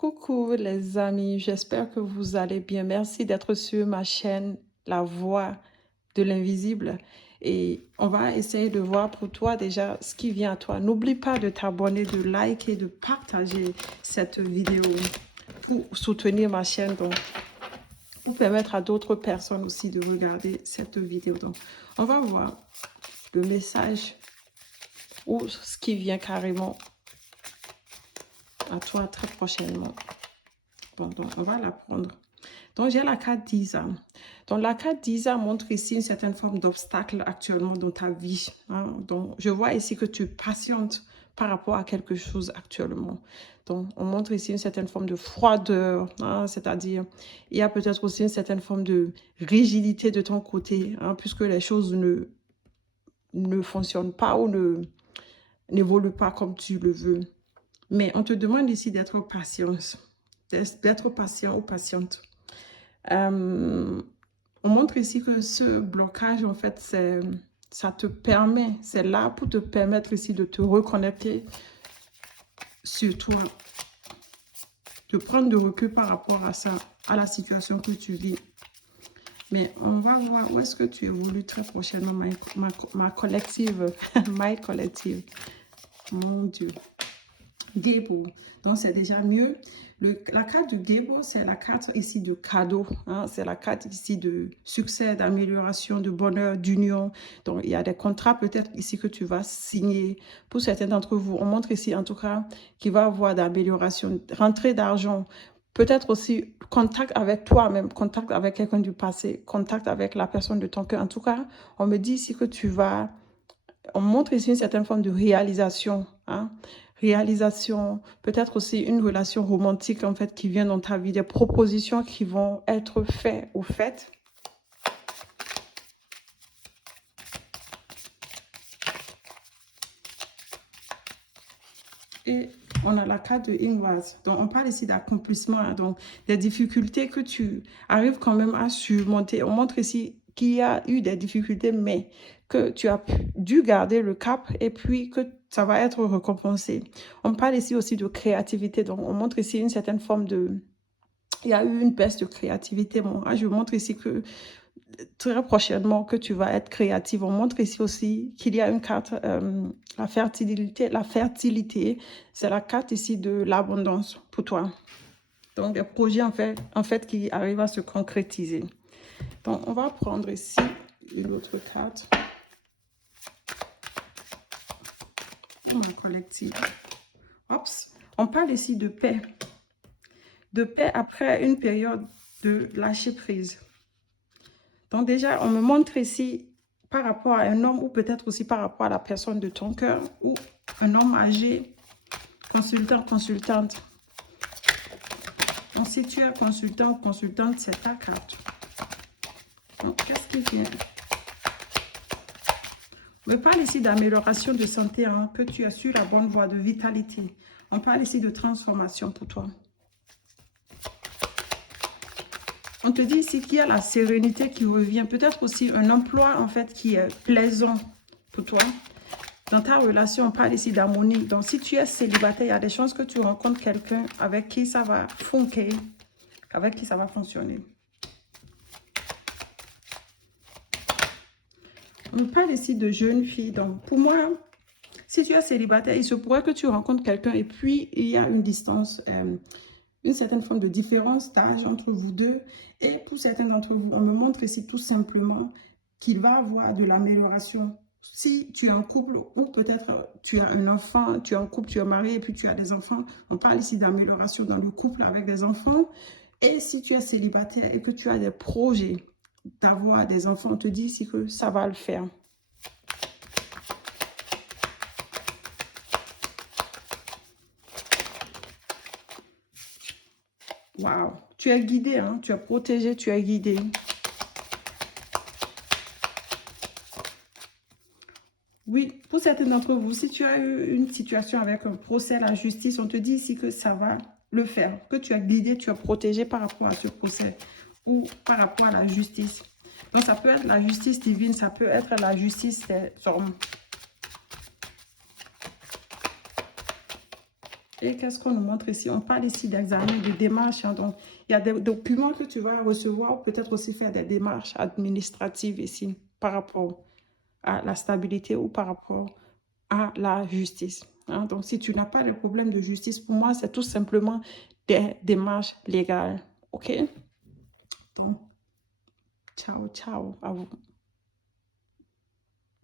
Coucou les amis, j'espère que vous allez bien. Merci d'être sur ma chaîne La Voix de l'Invisible. Et on va essayer de voir pour toi déjà ce qui vient à toi. N'oublie pas de t'abonner, de liker, de partager cette vidéo pour soutenir ma chaîne, donc pour permettre à d'autres personnes aussi de regarder cette vidéo. Donc, on va voir le message ou ce qui vient carrément à toi très prochainement. Bon, donc on va la prendre. Donc, j'ai la carte d'Isa. Donc, la carte d'Isa montre ici une certaine forme d'obstacle actuellement dans ta vie. Hein. Donc, je vois ici que tu patientes par rapport à quelque chose actuellement. Donc, on montre ici une certaine forme de froideur, hein, c'est-à-dire, il y a peut-être aussi une certaine forme de rigidité de ton côté, hein, puisque les choses ne fonctionnent pas ou n'évoluent pas comme tu le veux. Mais on te demande ici d'être patient ou patiente. On montre ici que ce blocage, en fait, ça te permet, c'est là pour te permettre ici de te reconnecter sur toi, de prendre de recul par rapport à ça, à la situation que tu vis. Mais on va voir où est-ce que tu évolues très prochainement, ma collective, my collective. Mon Dieu. Gable. Donc, c'est déjà mieux. La carte de Gable, c'est la carte ici de cadeau. Hein? C'est la carte ici de succès, d'amélioration, de bonheur, d'union. Donc, il y a des contrats peut-être ici que tu vas signer. Pour certains d'entre vous, on montre ici en tout cas qu'il va y avoir d'amélioration, rentrée d'argent. Peut-être aussi contact avec toi-même, contact avec quelqu'un du passé, contact avec la personne de ton cœur. En tout cas, on me dit ici que tu vas... On montre ici une certaine forme de réalisation, hein? Réalisation, peut-être aussi une relation romantique en fait qui vient dans ta vie, des propositions qui vont être faites ou faites. Et on a la carte de Ingrate. Donc, on parle ici d'accomplissement, hein, donc des difficultés que tu arrives quand même à surmonter. On montre ici qu'il y a eu des difficultés, mais que tu as dû garder le cap et puis que ça va être récompensé. On parle ici aussi de créativité. Donc, on montre ici une certaine forme de... Il y a eu une baisse de créativité. Bon, je montre ici que très prochainement que tu vas être créative. On montre ici aussi qu'il y a une carte, la fertilité. La fertilité, c'est la carte ici de l'abondance pour toi. Donc, des projets en fait qui arrivent à se concrétiser. Donc, on va prendre ici une autre carte. Dans la collective. Oups. On parle ici de paix. De paix après une période de lâcher prise. Donc déjà, on me montre ici par rapport à un homme ou peut-être aussi par rapport à la personne de ton cœur ou un homme âgé, consultant, consultante. Donc si tu es consultant ou consultante, c'est ta carte. Donc qu'est-ce qui vient? On me parle ici d'amélioration de santé, hein, que tu es sur la bonne voie de vitalité. On parle ici de transformation pour toi. On te dit ici qu'il y a la sérénité qui revient. Peut-être aussi un emploi en fait qui est plaisant pour toi. Dans ta relation, on parle ici d'harmonie. Donc, si tu es célibataire, il y a des chances que tu rencontres quelqu'un avec qui ça va funker, avec qui ça va fonctionner. On parle ici de jeune fille. Donc, pour moi, si tu es célibataire, il se pourrait que tu rencontres quelqu'un et puis il y a une distance, une certaine forme de différence d'âge entre vous deux. Et pour certains d'entre vous, on me montre ici tout simplement qu'il va y avoir de l'amélioration. Si tu es en couple ou peut-être tu as un enfant, tu es en couple, tu es marié et puis tu as des enfants, on parle ici d'amélioration dans le couple avec des enfants. Et si tu es célibataire et que tu as des projets d'avoir des enfants, on te dit ici que ça va le faire. Waouh, tu es guidé, hein? Tu es protégé, tu es guidé. Oui, pour certains d'entre vous, si tu as eu une situation avec un procès à la justice, on te dit ici que ça va le faire, que tu es guidé, tu es protégé par rapport à ce procès ou par rapport à la justice. Donc, ça peut être la justice divine, ça peut être la justice des hommes. Et qu'est-ce qu'on nous montre ici? On parle ici d'examen, de démarches. Hein. Donc, il y a des documents que tu vas recevoir, peut-être aussi faire des démarches administratives ici par rapport à la stabilité ou par rapport à la justice. Hein. Donc, si tu n'as pas de problème de justice, pour moi, c'est tout simplement des démarches légales. OK? Donc, ciao, ciao à vous.